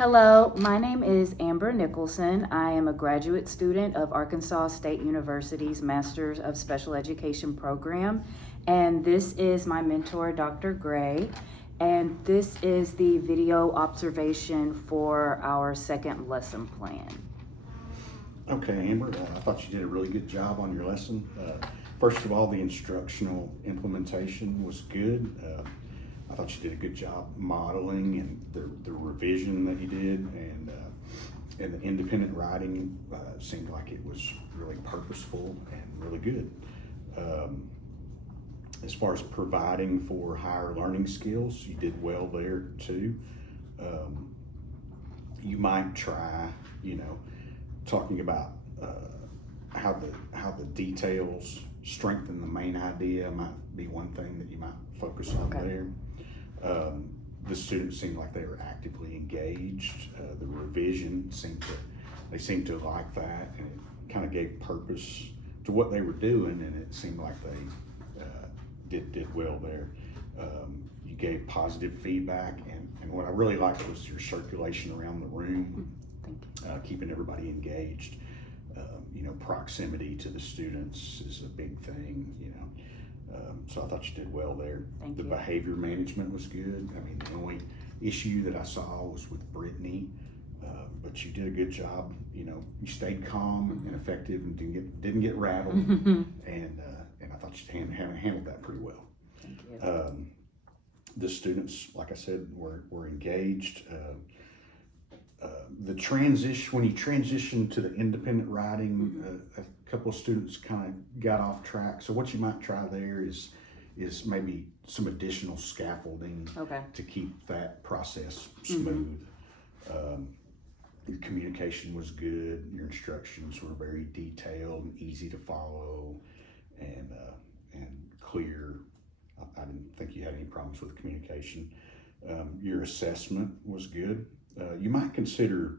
Hello, my name is Amber Nicholson. I am a graduate student of Arkansas State University's Masters of Special Education program, and this is my mentor, Dr. Gray, and this is the video observation for our second lesson plan. Okay, Amber, I thought you did a really good job on your lesson. First of all, the instructional implementation was good. I thought you did a good job modeling and the revision that you did, and the independent writing seemed like it was really purposeful and really good. As far as providing for higher learning skills, you did well there too. You might try, talking about how the details strengthen the main idea might be one thing that you might focus on there. The students seemed like they were actively engaged. The revision seemed to like that, and it kind of gave purpose to what they were doing, and it seemed like they did well there. You gave positive feedback, and what I really liked was your circulation around the room, keeping everybody engaged. Proximity to the students is a big thing, so I thought you did well there. The behavior management was good. I mean, the only issue that I saw was with Brittany, but you did a good job. You stayed calm and effective and didn't get rattled, and I thought you handled that pretty well. Thank you. The students, like I said, were engaged. The transition, when you transition to the independent writing, a couple of students kind of got off track. So what you might try there is maybe some additional scaffolding to keep that process smooth. Your communication was good. Your instructions were very detailed and easy to follow, and clear. I didn't think you had any problems with communication. Your assessment was good. You might consider,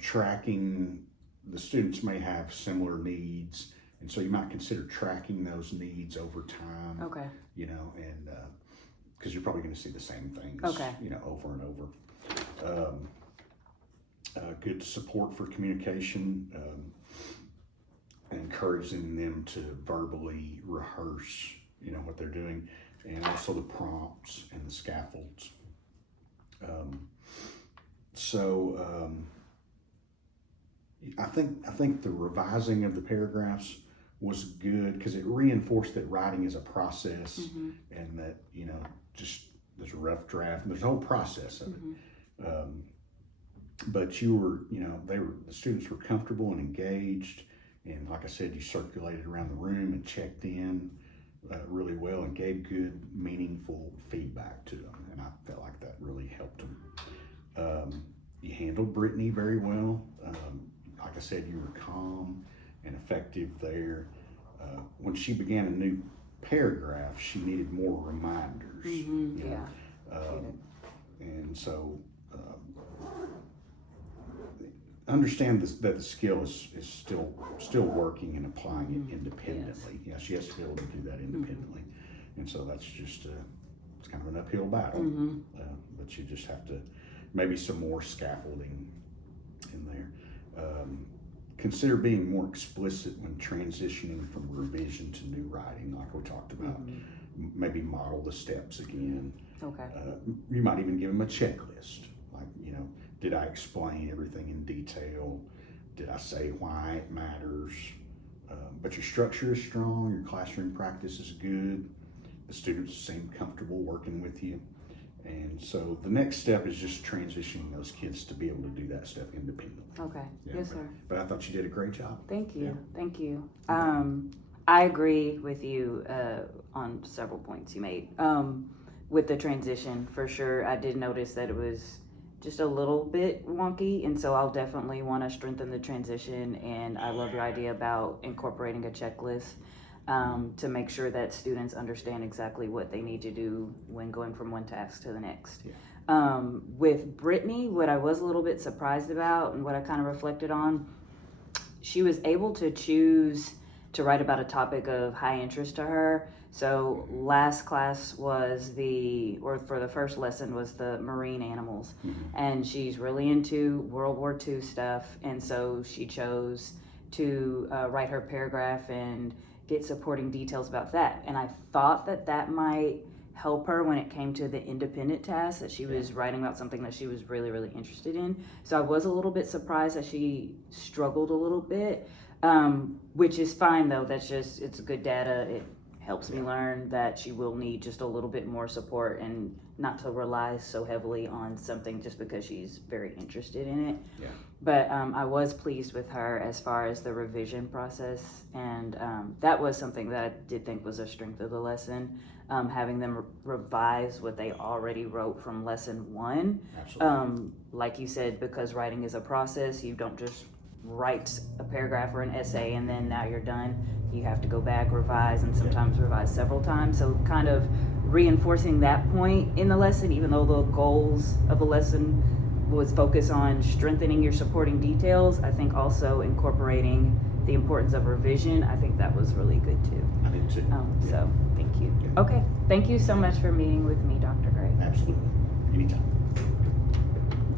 tracking. The students may have similar needs, and so you might consider tracking those needs over time. And because you're probably going to see the same things, over and over. Good support for communication, encouraging them to verbally rehearse, what they're doing, and also the prompts and the scaffolds. I think the revising of the paragraphs was good because it reinforced that writing is a process, and that just there's a rough draft and there's a whole process of it. But the students were comfortable and engaged, and like I said, you circulated around the room and checked in really well and gave good, meaningful feedback to them, and I felt like that really helped them. You handled Brittany very well. Like I said, you were calm and effective there. When she began a new paragraph, she needed more reminders. And so understand that the skill is still working and applying it independently. Yes, she has to be able to do that independently, and so that's just it's kind of an uphill battle. But you just have to maybe some more scaffolding in there. Consider being more explicit when transitioning from revision to new writing, like we talked about. Maybe model the steps again. You might even give them a checklist, like, did I explain everything in detail? Did I say why it matters? But your structure is strong, your classroom practice is good, the students seem comfortable working with you. And so the next step is just transitioning those kids to be able to do that stuff independently. Yes, sir. But I thought you did a great job. Thank you. Thank you. I agree with you on several points you made. With the transition, for sure, I did notice that it was just a little bit wonky, and so I'll definitely want to strengthen the transition, and I love your idea about incorporating a checklist to make sure that students understand exactly what they need to do when going from one task to the next. With Brittany, what I was a little bit surprised about and what I kind of reflected on, she was able to choose to write about a topic of high interest to her So last class was for the first lesson was the marine animals. And she's really into World War II stuff. And so she chose to write her paragraph and get supporting details about that. And I thought that might help her when it came to the independent task, that she was writing about something that she was really, really interested in. So I was a little bit surprised that she struggled a little bit, which is fine though. It's good data. It helps me learn that she will need just a little bit more support and not to rely so heavily on something just because she's very interested in it. Yeah. But I was pleased with her as far as the revision process, and that was something that I did think was a strength of the lesson, having them revise what they already wrote from lesson 1. Absolutely. Like you said, because writing is a process, you don't just write a paragraph or an essay and then now you're done. You have to go back, revise, and sometimes revise several times. So kind of reinforcing that point in the lesson, even though the goals of the lesson was focused on strengthening your supporting details, I think also incorporating the importance of revision, I think that was really good too. I did too. So thank you. Yeah. Okay, thank you so much for meeting with me, Dr. Gray. Absolutely. Anytime.